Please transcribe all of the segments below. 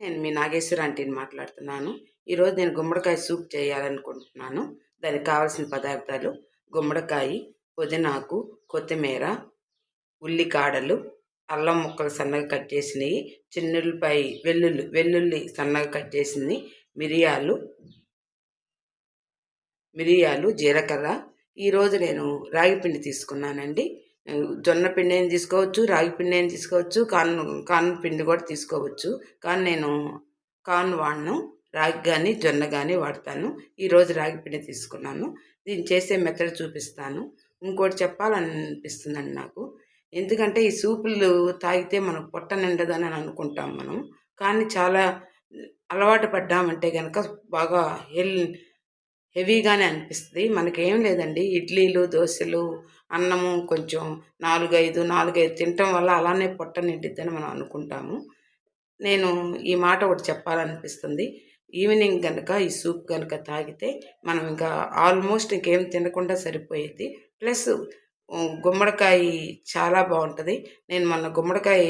నేను మీ నాగేశ్వర ఆంటీని మాట్లాడుతున్నాను. ఈరోజు నేను గుమ్మడికాయ సూప్ చేయాలనుకుంటున్నాను. దానికి కావాల్సిన పదార్థాలు: గుమ్మడికాయ, పుదీనాకు, కొత్తిమీర, ఉల్లికాడలు, అల్లం ముక్కలు సన్నగా కట్ చేసినవి, చిన్నుల్లిపాయ, వెల్లుల్లి సన్నగా కట్ చేసింది, మిరియాలు, జీలకర్ర. ఈరోజు నేను రాగి పిండి తీసుకున్నానండి. జొన్న పిండి అయినా తీసుకోవచ్చు, రాగి పిండి అయినా తీసుకోవచ్చు, కార్న్ పిండి కూడా తీసుకోవచ్చు. కానీ నేను కార్న్ వాడను, రాగి కానీ జొన్న కానీ వాడతాను. ఈరోజు రాగి పిండి తీసుకున్నాను. దీన్ని చేసే మెథడ్ చూపిస్తాను. ఇంకోటి చెప్పాలనిపిస్తుందండి నాకు. ఎందుకంటే ఈ సూపులు తాగితే మనకు పొట్ట నిండదని అనుకుంటాం మనం. కానీ చాలా అలవాటు పడ్డామంటే కనుక బాగా హెవీగానే అనిపిస్తుంది. మనకేం లేదండి, ఇడ్లీలు, దోశలు, అన్నము కొంచెం 4-5 తినటం వల్ల అలానే పొట్ట నిండిద్దని మనం అనుకుంటాము. నేను ఈ మాట ఒకటి చెప్పాలనిపిస్తుంది. ఈవినింగ్ కనుక ఈ సూప్ కనుక తాగితే మనం ఇంకా ఆల్మోస్ట్ ఇంకేం తినకుండా సరిపోయేది. ప్లస్ గుమ్మడికాయ చాలా బాగుంటుంది. నేను మొన్న గుమ్మడికాయ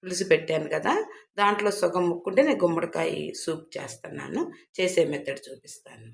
పులుసు పెట్టాను కదా, దాంట్లో సగం ముక్కుంటే నేను గుమ్మడికాయ సూప్ చేస్తున్నాను. చేసే మెథడ్ చూపిస్తాను.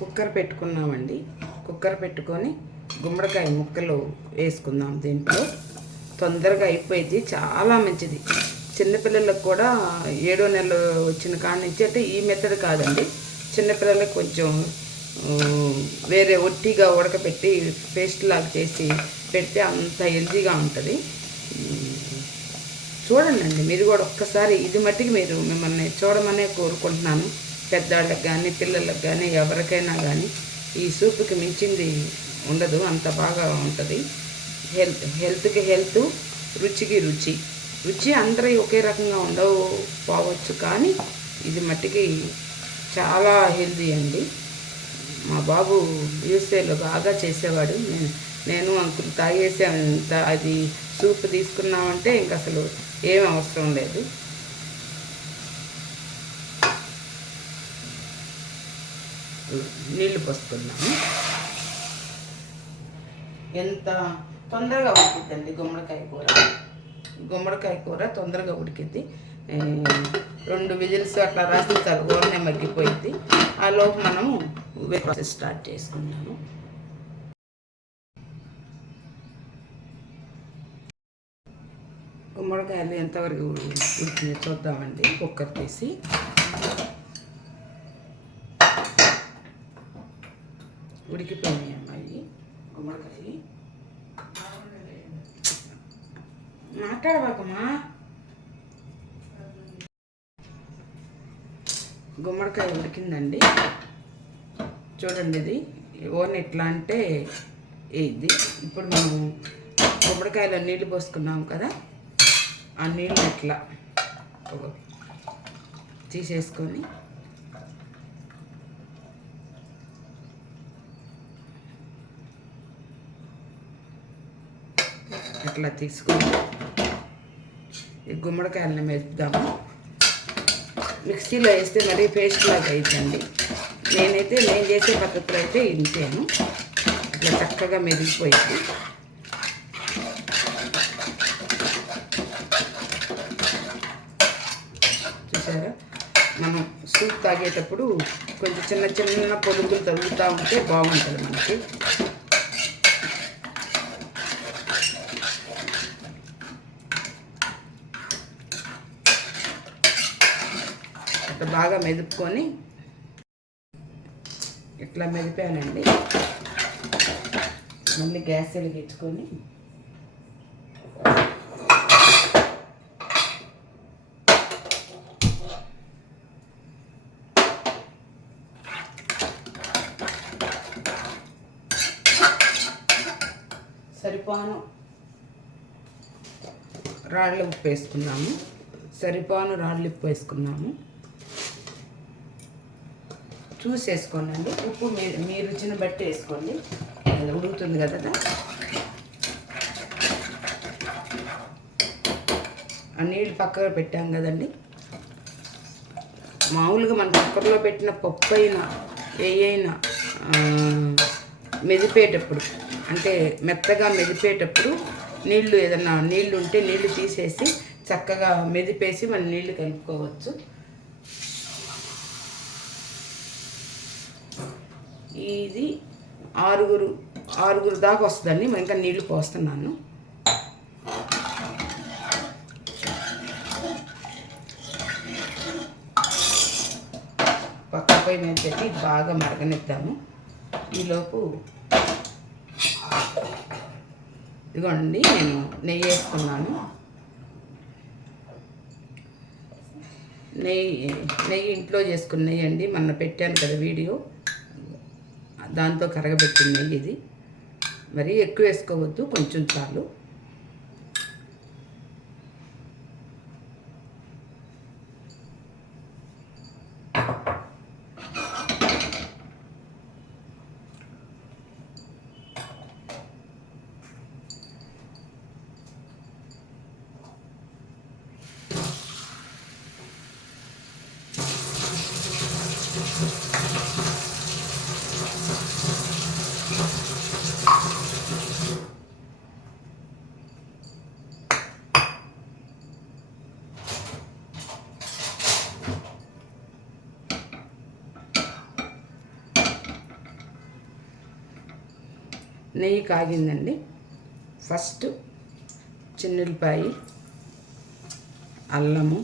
కుక్కర్ పెట్టుకున్నామండి. కుక్కర్ పెట్టుకొని గుమ్మడికాయ ముక్కలు వేసుకుందాం. దీంట్లో తొందరగా అయిపోయింది, చాలా మంచిది. చిన్నపిల్లలకు కూడా 7వ నెల వచ్చిన కాడి నుంచి, అంటే ఈ మెథడ్ కాదండి, చిన్నపిల్లలకు కొంచెం వేరే ఒట్టిగా ఉడకపెట్టి పేస్ట్ లాగా చేసి పెడితే అంత హెల్తీగా ఉంటుంది. చూడండి మీరు కూడా ఒక్కసారి. ఇది మట్టికి మీరు మిమ్మల్ని చూడమనే కోరుకుంటున్నాను. పెద్దవాళ్ళకి కానీ పిల్లలకు కానీ ఎవరికైనా కానీ ఈ సూపుకి మించింది ఉండదు, అంత బాగా ఉంటుంది. హెల్త్కి హెల్త్, రుచికి రుచి అందరూ ఒకే రకంగా ఉండకపోవచ్చు, కానీ ఇది మట్టికి చాలా హెల్తీ అండి. మా బాబు యూఎస్ఏలో బాగా చేసేవాడు. నేను అంకుల్ తాగేసాను. అది సూప్ తీసుకున్నామంటే ఇంక అసలు ఏం అవసరం లేదు. నీళ్లు పోసుకున్నాము. ఎంత తొందరగా ఉడికిద్దండి గుమ్మడికాయ కూర తొందరగా ఉడికిద్ది. 2 విజిల్స్ అట్లా రాసి చాలు, కూరనే మగ్గిపోయింది. ఆ లోపు మనము ప్రాసెస్ స్టార్ట్ చేసుకున్నాము. గుమ్మడికాయలు ఎంతవరకు ఉడికిందో చూద్దామండి. కుక్కర్ తీసి ఉడికిపోయినాయి అమ్మాయి గుమ్మడికాయ. మాట్లాడబాకమ్మా. గుమ్మడికాయ ఉడికిందండి. చూడండి, ఇది ఓన్ ఎట్లా అంటే ఇది. ఇప్పుడు మనం గుమ్మడికాయలో నీళ్ళు పోసుకున్నాం కదా, ఆ నీళ్ళు ఇట్లా తీసేసుకొని అట్లా తీసుకొని ఈ గుమ్మడికాయలని మెరుపుదాము. మిక్సీలో వేస్తే మరీ పేస్ట్ లాగా అవుతుంది. నేను చేసే పద్ధతిలో అయితే ఇంతేను. ఇట్లా చక్కగా మెరిగిపోయింది. చూసారా, మనం సూప్ తాగేటప్పుడు కొంచెం చిన్న పొలుగులు తగులుతూ ఉంటే బాగుంటుంది మనకి. బాగా మెదుపుకొని ఇట్లా మెదిపానండి. మళ్ళీ గ్యాస్ వెలిగించుకొని సరిపాను రాళ్ళ ఉప్పు వేసుకున్నాము. చూసేసుకోనండి. ఉప్పు మీ రుచిని బట్టి వేసుకోండి. అది ఉడుకుతుంది కదా. ఆ నీళ్ళు పక్కగా పెట్టాం కదండి. మామూలుగా మన కుక్కర్లో పెట్టిన పప్పు అయినా ఏయైనా మెదిపేటప్పుడు, అంటే మెత్తగా మెదిపేటప్పుడు నీళ్లు ఏదన్నా నీళ్లు ఉంటే నీళ్లు తీసేసి చక్కగా మెదిపేసి మనం నీళ్లు కలుపుకోవచ్చు. ఇది ఆరుగురు దాకా వస్తుందండి. ఇంకా నీళ్లు పోస్తున్నాను. పక్క పొయ్యి మీద పెట్టి బాగా మరగనిద్దాము. ఈలోపు ఇదిగోండి నేను నెయ్యి వేసుకున్నాను. నెయ్యి ఇంట్లో చేసుకున్న నెయ్యి అండి. మొన్న పెట్టాను కదా వీడియో, దాంతో కరగబెట్టిన నెయ్యి ఇది. మరీ ఎక్కువ వేసుకోవద్దు, కొంచెం చాలు. నెయ్యి కాగిందండి. ఫస్ట్ చిన్నులపాయి, అల్లము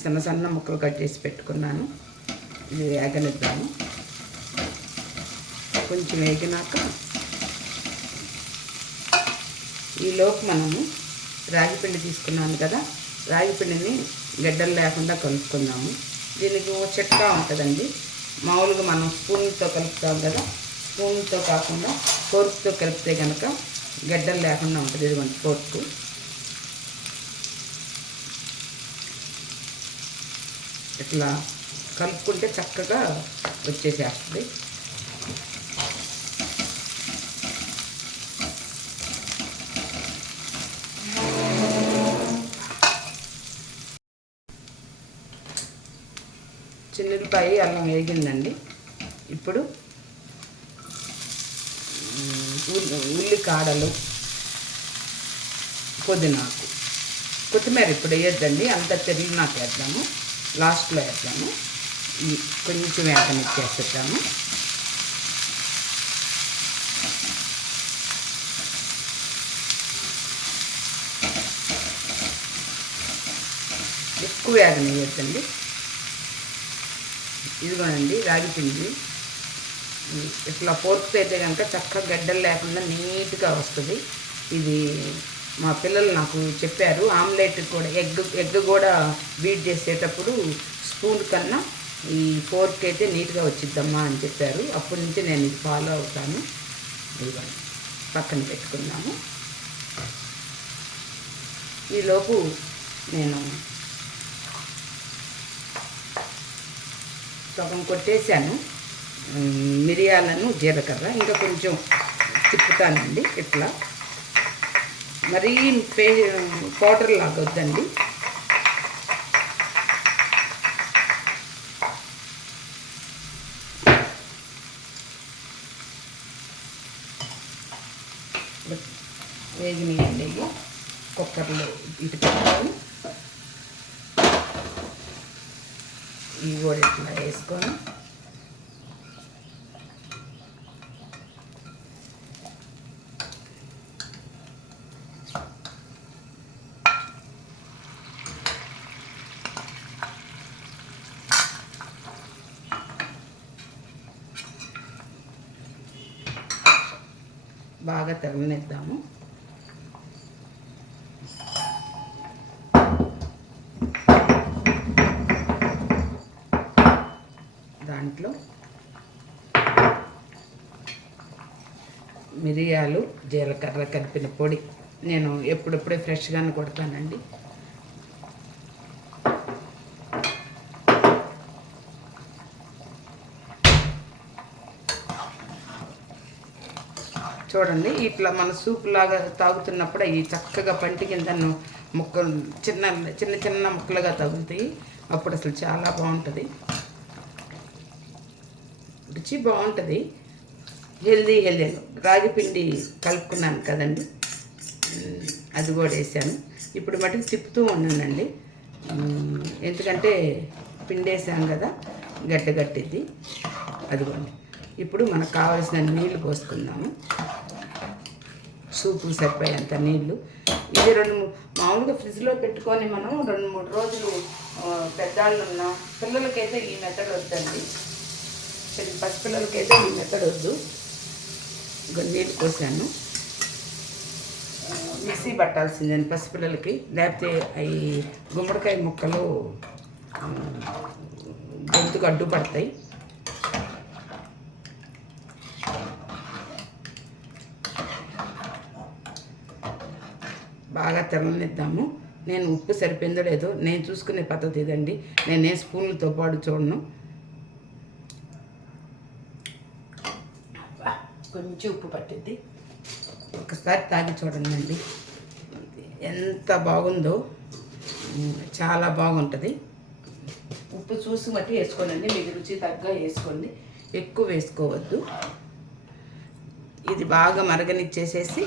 సన్న సన్న ముక్కలు కట్ చేసి పెట్టుకున్నాను. ఇది వేగనిద్దాము. కొంచెం వేగినాక ఈలోపు మనము రాగిపిండి తీసుకున్నాను కదా, రాగిపిండిని గడ్డలు లేకుండా కలుపుకుందాము. దీనికి ఓ చిట్కా ఉంటుందండి. మామూలుగా మనం స్పూన్తో కలుపుతాం కదా, స్పూన్తో కాకుండా ఫోర్క్తో కలిపితే కనుక గడ్డలు లేకుండా ఉంటుంది. ఇదిగోండి ఫోర్క్. ఇట్లా కలుపుకుంటే చక్కగా వచ్చేసేస్తుంది. చిన్నులపాయి అల్లం వేగిందండి. ఇప్పుడు ఉల్లికాడలు, పుదీనాకు, కొత్తిమీర ఇప్పుడు వేయద్దండి, అంత తిరిగినాక వేద్దాము, లాస్ట్లో వేద్దాము. కొంచెం వేగనిచ్చేస్తాము. ఎక్కువ వేగనియద్దండి. ఇదిగోనండి రాగిపిండి. ఇట్లా ఫోర్క్తో అయితే కనుక చక్కగా గడ్డలు లేకుండా నీట్గా వస్తుంది. ఇది మా పిల్లలు నాకు చెప్పారు. ఆమ్లెట్ కూడా ఎగ్ కూడా బీట్ చేసేటప్పుడు స్పూన్ కన్నా ఈ ఫోర్క్ అయితే నీట్గా వచ్చిద్దమ్మా అని చెప్పారు. అప్పటి నుంచి నేను ఇది ఫాలో అవుతాను. ఇదిగోండి పక్కన పెట్టుకున్నాము. ఈలోపు నేను సగం కొట్టేశాను మిరియాలను, జీలకర్ర. ఇంకా కొంచెం తిప్పుతానండి. ఇట్లా మరీ పౌడర్ లాగా వద్దండి. వేగినాయండి. కుక్కర్లో ఇటు పెట్టుకొని ఇవి కూడా ఇట్లా వేసుకొని బాగా తెరవనిద్దాము. దాంట్లో మిరియాలు, జీలకర్ర కలిపిన పొడి నేను ఎప్పుడప్పుడే ఫ్రెష్గానే కొడతానండి. చూడండి ఇట్లా మన సూప్ లాగా తాగుతున్నప్పుడు అవి చక్కగా పంటి కింద ముక్కలు చిన్న చిన్న చిన్న ముక్కలుగా తగులుతాయి. అప్పుడు అసలు చాలా బాగుంటుంది, రుచి బాగుంటుంది. హెల్దీ రాగి పిండి కలుపుకున్నాను కదండి, అది కూడా వేసాను. ఇప్పుడు మటుకు తిప్పుతూ ఉన్నానండి, ఎందుకంటే పిండి వేసాం కదా, గట్టిది. అదిగోండి. ఇప్పుడు మనకు కావాల్సిన నీళ్లు పోసుకుందాము. సూపు సరిపోయేంత నీళ్లు. ఇది మామూలుగా ఫ్రిడ్జ్లో పెట్టుకొని మనం 2-3 రోజులు, పెద్దవాళ్ళు ఉన్న పిల్లలకైతే ఈ మెథడ్ వద్దండి, పసిపిల్లలకైతే ఈ మెథడ్ వద్దు. నీళ్ళు పోసాను. మిక్సీ పట్టాల్సిందని పసిపిల్లలకి, లేకపోతే అవి గుమ్మడికాయ ముక్కలు గొంతుకు అడ్డుపడతాయి. బాగా తెల్లనిద్దాము. నేను ఉప్పు సరిపోయిందో లేదో నేను చూసుకునే పద్ధతి ఇదండి. నేనే స్పూన్లతో పాటు చూడను. కొంచెం ఉప్పు పట్టిద్ది. ఒకసారి తాగి చూడండి, ఎంత బాగుందో. చాలా బాగుంటుంది. ఉప్పు చూసి మట్టి వేసుకోనండి, మీకు రుచి తగ్గ వేసుకోండి, ఎక్కువ వేసుకోవద్దు. ఇది బాగా మరగనిచ్చేసేసి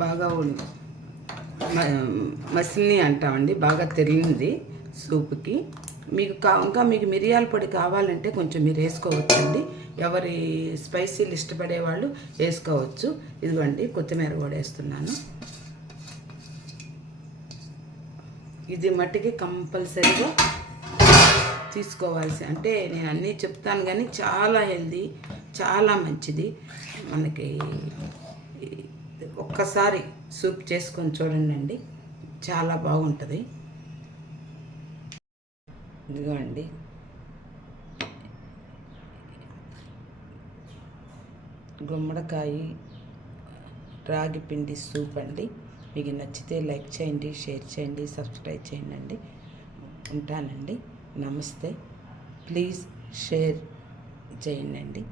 బాగా మసిలిని అంటామండి, బాగా తెరిగింది సూపుకి. ఇంకా మీకు మిరియాల పొడి కావాలంటే కొంచెం మీరు వేసుకోవచ్చండి. ఎవరి స్పైసీలు ఇష్టపడే వాళ్ళు వేసుకోవచ్చు. ఇదిగోండి, కొత్తిమీర కూడా వేస్తున్నాను. ఇది మట్టికి కంపల్సరీగా తీసుకోవాల్సి, అంటే నేను అన్నీ చెప్తాను కానీ చాలా హెల్దీ, చాలా మంచిది మనకి. ఒక్కసారి సూప్ చేసుకొని చూడండి, చాలా బాగుంటుంది. ఇదిగోండి, గుమ్మడికాయ రాగి పిండి సూప్ అండి. మీకు నచ్చితే లైక్ చేయండి, షేర్ చేయండి, సబ్స్క్రైబ్ చేయండి. ఉంటానండి. నమస్తే. ప్లీజ్ షేర్ చేయండి.